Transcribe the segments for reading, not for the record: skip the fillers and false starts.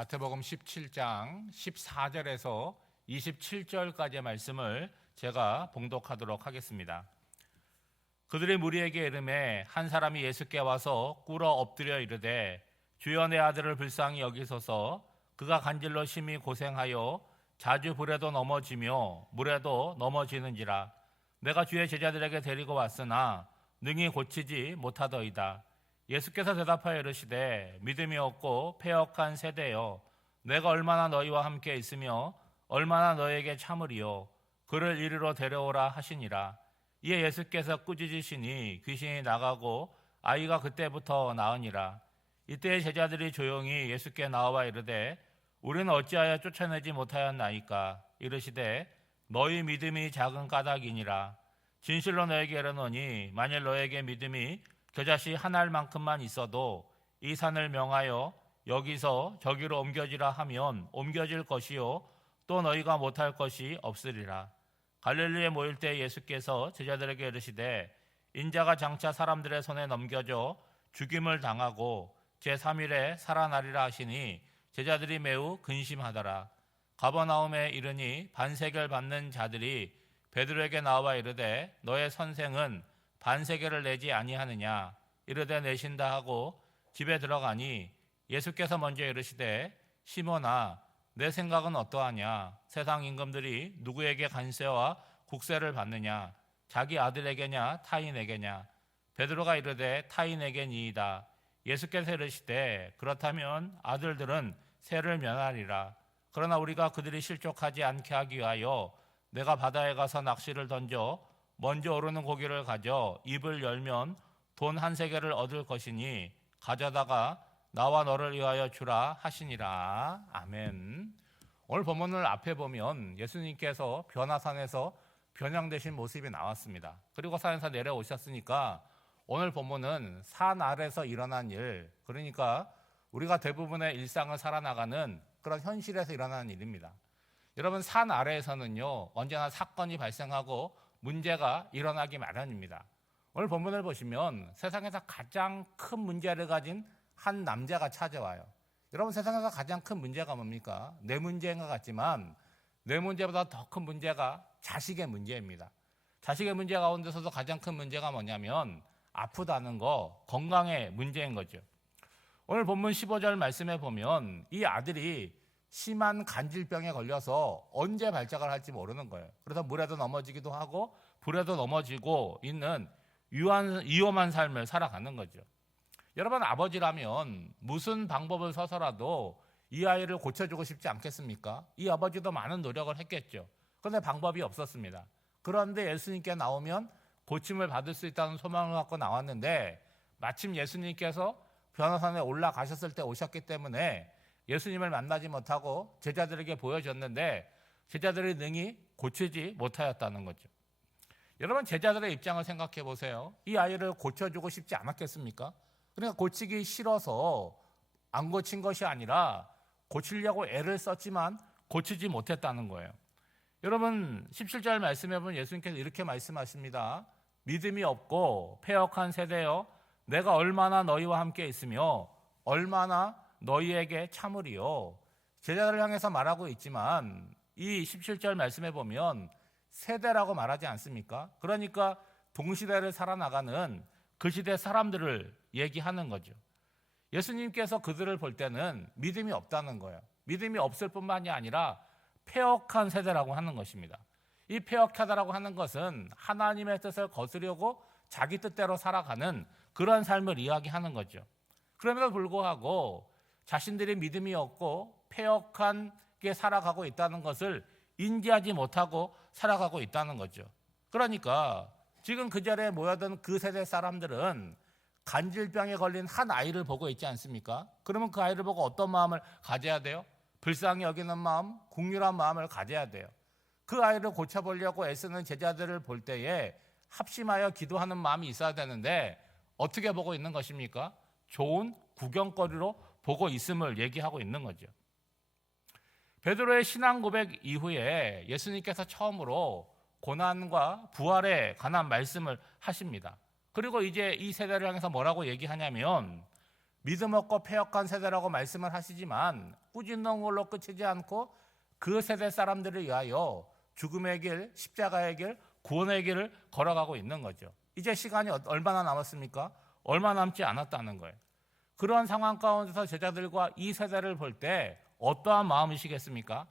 마태복음 17장 14절에서 27절까지의 말씀을 제가 봉독하도록 하겠습니다. 그들의 무리에게 이르매 한 사람이 예수께 와서 꿇어 엎드려 이르되 주여 내 아들을 불쌍히 여기소서. 그가 간질로 심히 고생하여 자주 불에도 넘어지며 물에도 넘어지는지라. 내가 주의 제자들에게 데리고 왔으나 능히 고치지 못하더이다. 예수께서 대답하여 이르시되 믿음이 없고 패역한 세대여, 내가 얼마나 너희와 함께 있으며 얼마나 너희에게 참으리요. 그를 이리로 데려오라 하시니라. 이에 예수께서 꾸짖으시니 귀신이 나가고 아이가 그때부터 나으니라. 이때 제자들이 조용히 예수께 나와 이르되 우리는 어찌하여 쫓아내지 못하였나이까. 이르시되 너희 믿음이 작은 까닭이니라. 진실로 너에게 이르노니 만일 너에게 믿음이 겨자씨 한 알만큼만 있어도 이 산을 명하여 여기서 저기로 옮겨지라 하면 옮겨질 것이요 또 너희가 못할 것이 없으리라. 갈릴리에 모일 때 예수께서 제자들에게 이르시되 인자가 장차 사람들의 손에 넘겨져 죽임을 당하고 제3일에 살아나리라 하시니 제자들이 매우 근심하더라. 가버나움에 이르니 반세겔 받는 자들이 베드로에게 나와 이르되 너의 선생은 반세겔을 내지 아니하느냐. 이르되 내신다 하고 집에 들어가니 예수께서 먼저 이르시되 시몬아 내 생각은 어떠하냐. 세상 임금들이 누구에게 관세와 국세를 받느냐. 자기 아들에게냐 타인에게냐. 베드로가 이르되 타인에게니이다. 예수께서 이르시되 그렇다면 아들들은 세를 면하리라. 그러나 우리가 그들이 실족하지 않게 하기 위하여 내가 바다에 가서 낚시를 던져 먼저 오르는 고기를 가져 입을 열면 돈 한 세겔을 얻을 것이니 가져다가 나와 너를 위하여 주라 하시니라. 아멘. 오늘 본문을 앞에 보면 예수님께서 변화산에서 변형되신 모습이 나왔습니다. 그리고 산에서 내려오셨으니까 오늘 본문은 산 아래서 일어난 일, 그러니까 우리가 대부분의 일상을 살아나가는 그런 현실에서 일어나는 일입니다. 여러분, 산 아래에서는요 언제나 사건이 발생하고 문제가 일어나기 마련입니다. 오늘 본문을 보시면 세상에서 가장 큰 문제를 가진 한 남자가 찾아와요. 여러분, 세상에서 가장 큰 문제가 뭡니까? 내 문제인 것 같지만 내 문제보다 더 큰 문제가 자식의 문제입니다. 자식의 문제 가운데서도 가장 큰 문제가 뭐냐면 아프다는 거, 건강의 문제인 거죠. 오늘 본문 15절 말씀에 보면 이 아들이 심한 간질병에 걸려서 언제 발작을 할지 모르는 거예요. 그래서 물에도 넘어지기도 하고 불에도 넘어지고 있는 위험한 삶을 살아가는 거죠. 여러분, 아버지라면 무슨 방법을 써서라도 이 아이를 고쳐주고 싶지 않겠습니까? 이 아버지도 많은 노력을 했겠죠. 그런데 방법이 없었습니다. 그런데 예수님께 나오면 고침을 받을 수 있다는 소망을 갖고 나왔는데 마침 예수님께서 변화산에 올라가셨을 때 오셨기 때문에 예수님을 만나지 못하고 제자들에게 보여줬는데 제자들이 능히 고치지 못하였다는 거죠. 여러분, 제자들의 입장을 생각해 보세요. 이 아이를 고쳐주고 싶지 않았겠습니까? 그러니까 고치기 싫어서 안 고친 것이 아니라 고치려고 애를 썼지만 고치지 못했다는 거예요. 여러분, 17절 말씀해 보면 예수님께서 이렇게 말씀하십니다. 믿음이 없고 패역한 세대여, 내가 얼마나 너희와 함께 있으며 얼마나 너희에게 참으리요. 제자들을 향해서 말하고 있지만 이 17절 말씀에 보면 세대라고 말하지 않습니까? 그러니까 동시대를 살아나가는 그 시대 사람들을 얘기하는 거죠. 예수님께서 그들을 볼 때는 믿음이 없다는 거예요. 믿음이 없을 뿐만이 아니라 패역한 세대라고 하는 것입니다. 이 패역하다라고 하는 것은 하나님의 뜻을 거스르려고 자기 뜻대로 살아가는 그런 삶을 이야기하는 거죠. 그럼에도 불구하고 자신들이 믿음이 없고 패역하게 살아가고 있다는 것을 인지하지 못하고 살아가고 있다는 거죠. 그러니까 지금 그 자리에 모여든 그 세대 사람들은 간질병에 걸린 한 아이를 보고 있지 않습니까? 그러면 그 아이를 보고 어떤 마음을 가져야 돼요? 불쌍히 여기는 마음, 긍휼한 마음을 가져야 돼요. 그 아이를 고쳐보려고 애쓰는 제자들을 볼 때에 합심하여 기도하는 마음이 있어야 되는데 어떻게 보고 있는 것입니까? 좋은 구경거리로 보고 있음을 얘기하고 있는 거죠. 베드로의 신앙 고백 이후에 예수님께서 처음으로 고난과 부활에 관한 말씀을 하십니다. 그리고 이제 이 세대를 향해서 뭐라고 얘기하냐면 믿음 없고 패역한 세대라고 말씀을 하시지만 꾸짖는 걸로 끝이지 않고 그 세대 사람들을 위하여 죽음의 길, 십자가의 길, 구원의 길을 걸어가고 있는 거죠. 이제 시간이 얼마나 남았습니까? 얼마 남지 않았다는 거예요. 그런 상황 가운데서 제자들과 이 세대를 볼 때 어떠한 마음이시겠습니까?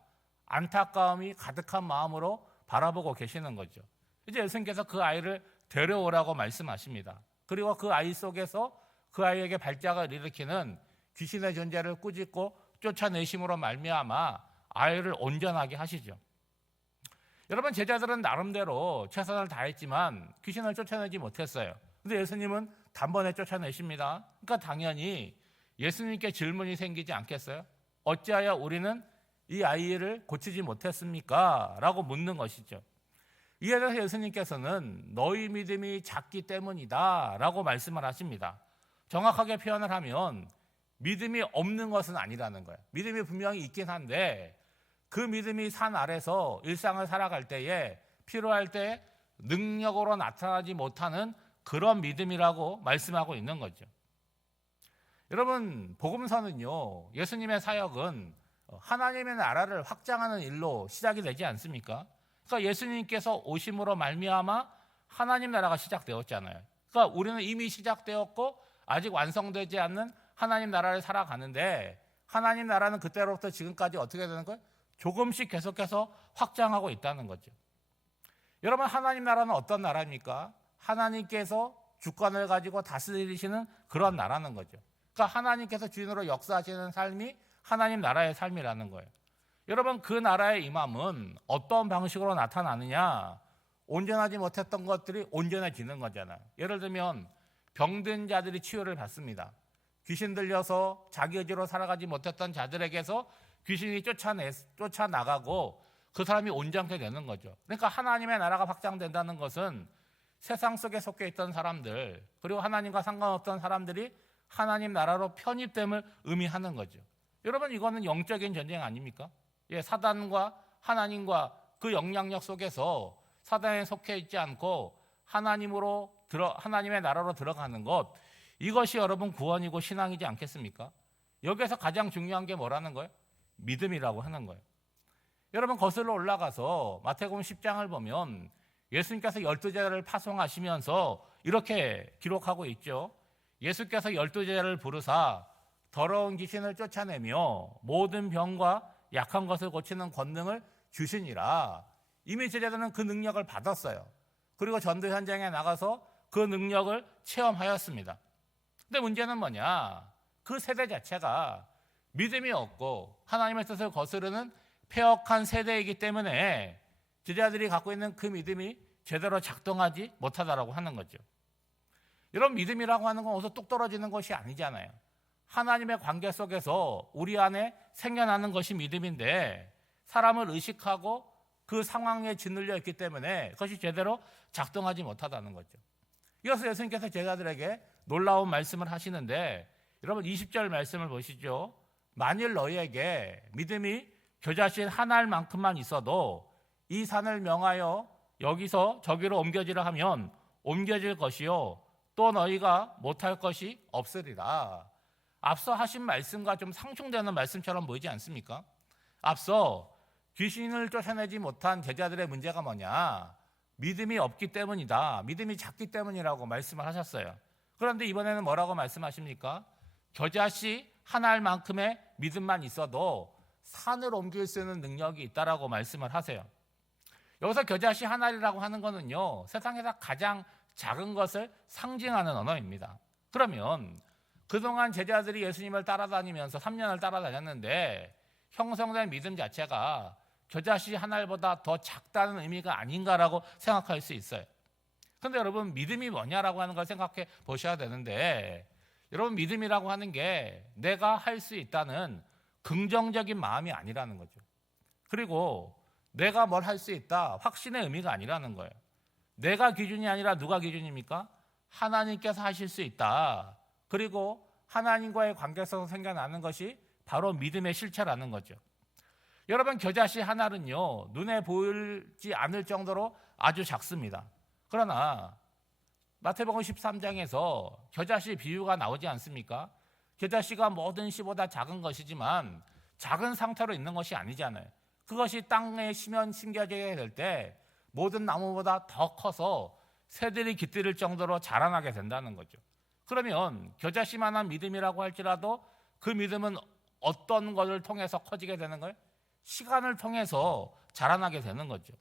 안타까움이 가득한 마음으로 바라보고 계시는 거죠. 이제 예수님께서 그 아이를 데려오라고 말씀하십니다. 그리고 그 아이 속에서 그 아이에게 발작을 일으키는 귀신의 존재를 꾸짖고 쫓아내심으로 말미암아 아이를 온전하게 하시죠. 여러분, 제자들은 나름대로 최선을 다했지만 귀신을 쫓아내지 못했어요. 근데 예수님은 단번에 쫓아내십니다. 그러니까 당연히 예수님께 질문이 생기지 않겠어요? 어찌하여 우리는 이 아이를 고치지 못했습니까? 라고 묻는 것이죠. 이에 대해서 예수님께서는 너희 믿음이 작기 때문이다 라고 말씀을 하십니다. 정확하게 표현을 하면 믿음이 없는 것은 아니라는 거예요. 믿음이 분명히 있긴 한데 그 믿음이 산 아래서 일상을 살아갈 때에 필요할 때 능력으로 나타나지 못하는 그런 믿음이라고 말씀하고 있는 거죠. 여러분, 복음서는요, 예수님의 사역은 하나님의 나라를 확장하는 일로 시작이 되지 않습니까? 그러니까 예수님께서 오심으로 말미암아 하나님 나라가 시작되었잖아요. 그러니까 우리는 이미 시작되었고 아직 완성되지 않는 하나님 나라를 살아가는데 하나님 나라는 그때로부터 지금까지 어떻게 되는 거예요? 조금씩 계속해서 확장하고 있다는 거죠. 여러분, 하나님 나라는 어떤 나라입니까? 하나님께서 주권을 가지고 다스리시는 그런 나라는 거죠. 그러니까 하나님께서 주인으로 역사하시는 삶이 하나님 나라의 삶이라는 거예요. 여러분, 그 나라의 임함은 어떤 방식으로 나타나느냐? 온전하지 못했던 것들이 온전해지는 거잖아요. 예를 들면 병든 자들이 치유를 받습니다. 귀신 들려서 자기 의지로 살아가지 못했던 자들에게서 귀신이 쫓아나가고 그 사람이 온전케 되는 거죠. 그러니까 하나님의 나라가 확장된다는 것은 세상 속에 속해 있던 사람들, 그리고 하나님과 상관없던 사람들이 하나님 나라로 편입됨을 의미하는 거죠. 여러분, 이거는 영적인 전쟁 아닙니까? 예, 사단과 하나님과 그 영향력 속에서 사단에 속해 있지 않고 하나님의 나라로 들어가는 것, 이것이 여러분 구원이고 신앙이지 않겠습니까? 여기에서 가장 중요한 게 뭐라는 거예요? 믿음이라고 하는 거예요. 여러분, 거슬러 올라가서 마태복음 10장을 보면 예수님께서 12제자를 파송하시면서 이렇게 기록하고 있죠. 예수께서 12제자를 부르사 더러운 귀신을 쫓아내며 모든 병과 약한 것을 고치는 권능을 주시니라. 이미 제자들은 그 능력을 받았어요. 그리고 전도 현장에 나가서 그 능력을 체험하였습니다. 근데 문제는 뭐냐? 그 세대 자체가 믿음이 없고 하나님의 뜻을 거스르는 패역한 세대이기 때문에 제자들이 갖고 있는 그 믿음이 제대로 작동하지 못하다라고 하는 거죠. 이런 믿음이라고 하는 건 어디서 뚝 떨어지는 것이 아니잖아요. 하나님의 관계 속에서 우리 안에 생겨나는 것이 믿음인데 사람을 의식하고 그 상황에 짓눌려 있기 때문에 그것이 제대로 작동하지 못하다는 거죠. 이어서 예수님께서 제자들에게 놀라운 말씀을 하시는데 여러분 20절 말씀을 보시죠. 만일 너희에게 믿음이 겨자씨 한 알만큼만 있어도 이 산을 명하여 여기서 저기로 옮겨지라 하면 옮겨질 것이요 또 너희가 못할 것이 없으리라. 앞서 하신 말씀과 좀 상충되는 말씀처럼 보이지 않습니까? 앞서 귀신을 쫓아내지 못한 제자들의 문제가 뭐냐? 믿음이 없기 때문이다. 믿음이 작기 때문이라고 말씀을 하셨어요. 그런데 이번에는 뭐라고 말씀하십니까? 겨자씨 한 알만큼의 믿음만 있어도 산을 옮길 수 있는 능력이 있다라고 말씀을 하세요. 여기서 겨자씨 한 알이라고 하는 거는요, 세상에서 가장 작은 것을 상징하는 언어입니다. 그러면 그동안 제자들이 예수님을 따라다니면서 3년을 따라다녔는데 형성된 믿음 자체가 겨자씨 한 알보다 더 작다는 의미가 아닌가라고 생각할 수 있어요. 그런데 여러분, 믿음이 뭐냐라고 하는 걸 생각해 보셔야 되는데, 여러분, 믿음이라고 하는 게 내가 할 수 있다는 긍정적인 마음이 아니라는 거죠. 그리고 내가 뭘 할 수 있다, 확신의 의미가 아니라는 거예요. 내가 기준이 아니라 누가 기준입니까? 하나님께서 하실 수 있다. 그리고 하나님과의 관계에서 생겨나는 것이 바로 믿음의 실체라는 거죠. 여러분, 겨자씨 한 알은요, 눈에 보이지 않을 정도로 아주 작습니다. 그러나 마태복음 13장에서 겨자씨 비유가 나오지 않습니까? 겨자씨가 모든 씨보다 작은 것이지만 작은 상태로 있는 것이 아니잖아요. 그것이 땅에 심겨지게 될 때 모든 나무보다 더 커서 새들이 깃들일 정도로 자라나게 된다는 거죠. 그러면 겨자씨만한 믿음이라고 할지라도 그 믿음은 어떤 것을 통해서 커지게 되는 거예요? 시간을 통해서 자라나게 되는 거죠.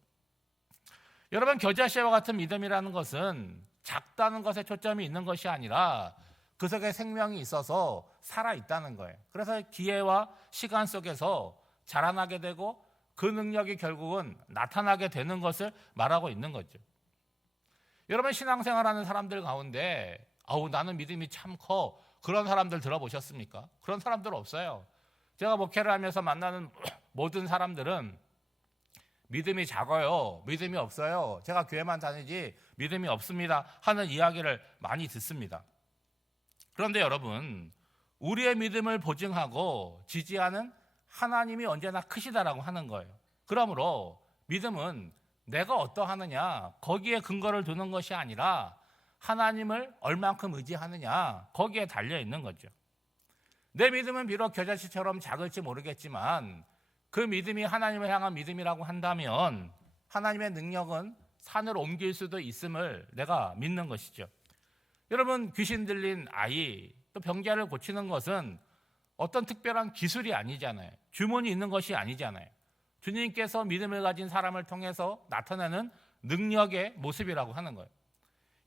여러분, 겨자씨와 같은 믿음이라는 것은 작다는 것에 초점이 있는 것이 아니라 그 속에 생명이 있어서 살아있다는 거예요. 그래서 기회와 시간 속에서 자라나게 되고 그 능력이 결국은 나타나게 되는 것을 말하고 있는 거죠. 여러분, 신앙생활하는 사람들 가운데 나는 믿음이 참 커, 그런 사람들 들어보셨습니까? 그런 사람들 없어요. 제가 목회를 하면서 만나는 모든 사람들은 믿음이 작아요, 믿음이 없어요, 제가 교회만 다니지 믿음이 없습니다 하는 이야기를 많이 듣습니다. 그런데 여러분, 우리의 믿음을 보증하고 지지하는 하나님이 언제나 크시다라고 하는 거예요. 그러므로 믿음은 내가 어떠하느냐 거기에 근거를 두는 것이 아니라 하나님을 얼만큼 의지하느냐 거기에 달려 있는 거죠. 내 믿음은 비록 겨자씨처럼 작을지 모르겠지만 그 믿음이 하나님을 향한 믿음이라고 한다면 하나님의 능력은 산을 옮길 수도 있음을 내가 믿는 것이죠. 여러분, 귀신 들린 아이, 또 병자를 고치는 것은 어떤 특별한 기술이 아니잖아요. 주문이 있는 것이 아니잖아요. 주님께서 믿음을 가진 사람을 통해서 나타내는 능력의 모습이라고 하는 거예요.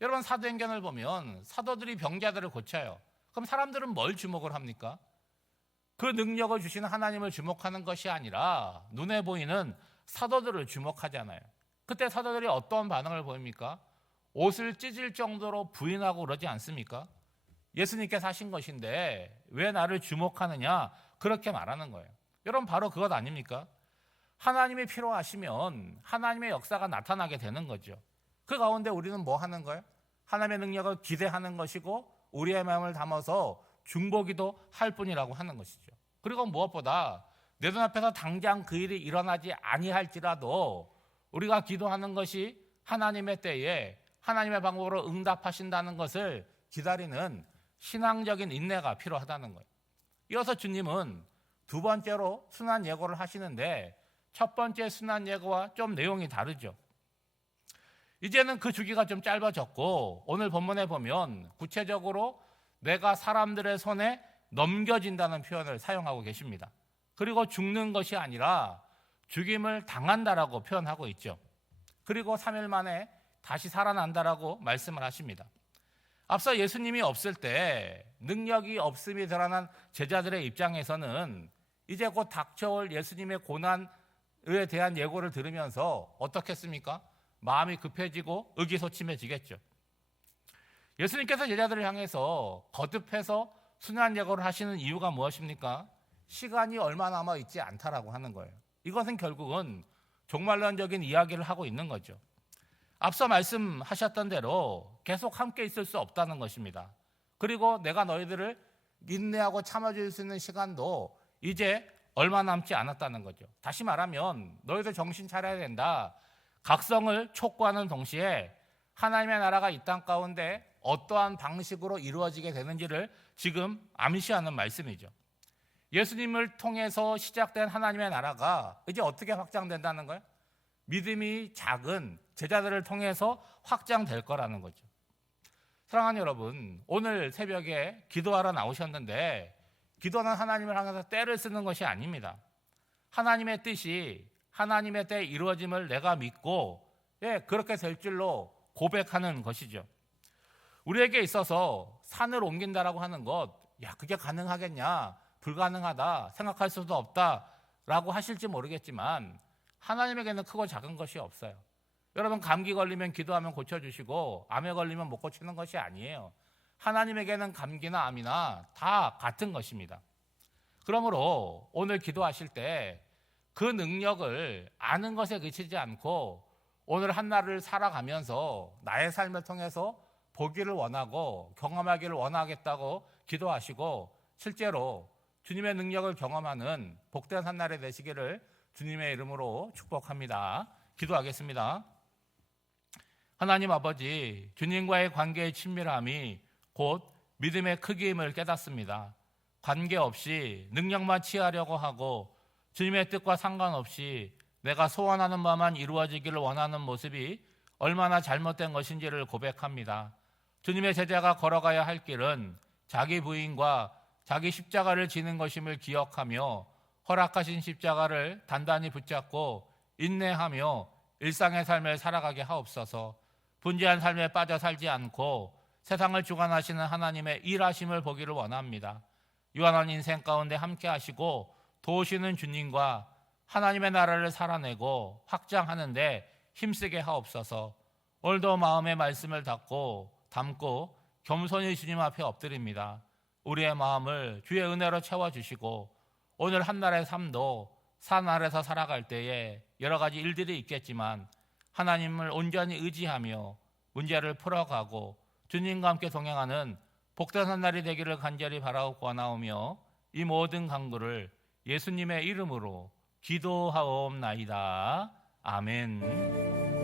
여러분, 사도행전을 보면 사도들이 병자들을 고쳐요. 그럼 사람들은 뭘 주목을 합니까? 그 능력을 주시는 하나님을 주목하는 것이 아니라 눈에 보이는 사도들을 주목하잖아요. 그때 사도들이 어떤 반응을 보입니까? 옷을 찢을 정도로 부인하고 그러지 않습니까? 예수님께서 하신 것인데 왜 나를 주목하느냐 그렇게 말하는 거예요. 여러분, 바로 그것 아닙니까? 하나님이 필요하시면 하나님의 역사가 나타나게 되는 거죠. 그 가운데 우리는 뭐 하는 거예요? 하나님의 능력을 기대하는 것이고 우리의 마음을 담아서 중보기도 할 뿐이라고 하는 것이죠. 그리고 무엇보다 내 눈앞에서 당장 그 일이 일어나지 아니할지라도 우리가 기도하는 것이 하나님의 때에 하나님의 방법으로 응답하신다는 것을 기다리는 신앙적인 인내가 필요하다는 거예요. 이어서 주님은 두 번째로 순환 예고를 하시는데 첫 번째 순환 예고와 좀 내용이 다르죠. 이제는 그 주기가 좀 짧아졌고 오늘 본문에 보면 구체적으로 내가 사람들의 손에 넘겨진다는 표현을 사용하고 계십니다. 그리고 죽는 것이 아니라 죽임을 당한다라고 표현하고 있죠. 그리고 3일 만에 다시 살아난다라고 말씀을 하십니다. 앞서 예수님이 없을 때 능력이 없음이 드러난 제자들의 입장에서는 이제 곧 닥쳐올 예수님의 고난에 대한 예고를 들으면서 어떻겠습니까? 마음이 급해지고 의기소침해지겠죠. 예수님께서 제자들을 향해서 거듭해서 순환 예고를 하시는 이유가 무엇입니까? 시간이 얼마 남아 있지 않다라고 하는 거예요. 이것은 결국은 종말론적인 이야기를 하고 있는 거죠. 앞서 말씀하셨던 대로 계속 함께 있을 수 없다는 것입니다. 그리고 내가 너희들을 인내하고 참아줄 수 있는 시간도 이제 얼마 남지 않았다는 거죠. 다시 말하면 너희들 정신 차려야 된다. 각성을 촉구하는 동시에 하나님의 나라가 이 땅 가운데 어떠한 방식으로 이루어지게 되는지를 지금 암시하는 말씀이죠. 예수님을 통해서 시작된 하나님의 나라가 이제 어떻게 확장된다는 거예요? 믿음이 작은 제자들을 통해서 확장될 거라는 거죠. 사랑하는 여러분, 오늘 새벽에 기도하러 나오셨는데 기도는 하나님을 향해서 때를 쓰는 것이 아닙니다. 하나님의 뜻이 하나님의 때에 이루어짐을 내가 믿고 그렇게 될 줄로 고백하는 것이죠. 우리에게 있어서 산을 옮긴다라고 하는 것, 그게 가능하겠냐, 불가능하다, 생각할 수도 없다라고 하실지 모르겠지만 하나님에게는 크고 작은 것이 없어요. 여러분, 감기 걸리면 기도하면 고쳐주시고 암에 걸리면 못 고치는 것이 아니에요. 하나님에게는 감기나 암이나 다 같은 것입니다. 그러므로 오늘 기도하실 때 그 능력을 아는 것에 그치지 않고 오늘 한날을 살아가면서 나의 삶을 통해서 보기를 원하고 경험하기를 원하겠다고 기도하시고 실제로 주님의 능력을 경험하는 복된 한날이 되시기를 주님의 이름으로 축복합니다. 기도하겠습니다. 하나님 아버지, 주님과의 관계의 친밀함이 곧 믿음의 크기임을 깨닫습니다. 관계없이 능력만 취하려고 하고 주님의 뜻과 상관없이 내가 소원하는 바만 이루어지기를 원하는 모습이 얼마나 잘못된 것인지를 고백합니다. 주님의 제자가 걸어가야 할 길은 자기 부인과 자기 십자가를 지는 것임을 기억하며 허락하신 십자가를 단단히 붙잡고 인내하며 일상의 삶을 살아가게 하옵소서. 분주한 삶에 빠져 살지 않고 세상을 주관하시는 하나님의 일하심을 보기를 원합니다. 유한한 인생 가운데 함께 하시고 도우시는 주님과 하나님의 나라를 살아내고 확장하는 데 힘쓰게 하옵소서. 오늘도 마음의 말씀을 담고 겸손히 주님 앞에 엎드립니다. 우리의 마음을 주의 은혜로 채워주시고 오늘 한 날의 삶도 산 아래서 살아갈 때에 여러 가지 일들이 있겠지만 하나님을 온전히 의지하며 문제를 풀어가고 주님과 함께 동행하는 복된 한 날이 되기를 간절히 바라옵고 원하오며 이 모든 간구를 예수님의 이름으로 기도하옵나이다. 아멘.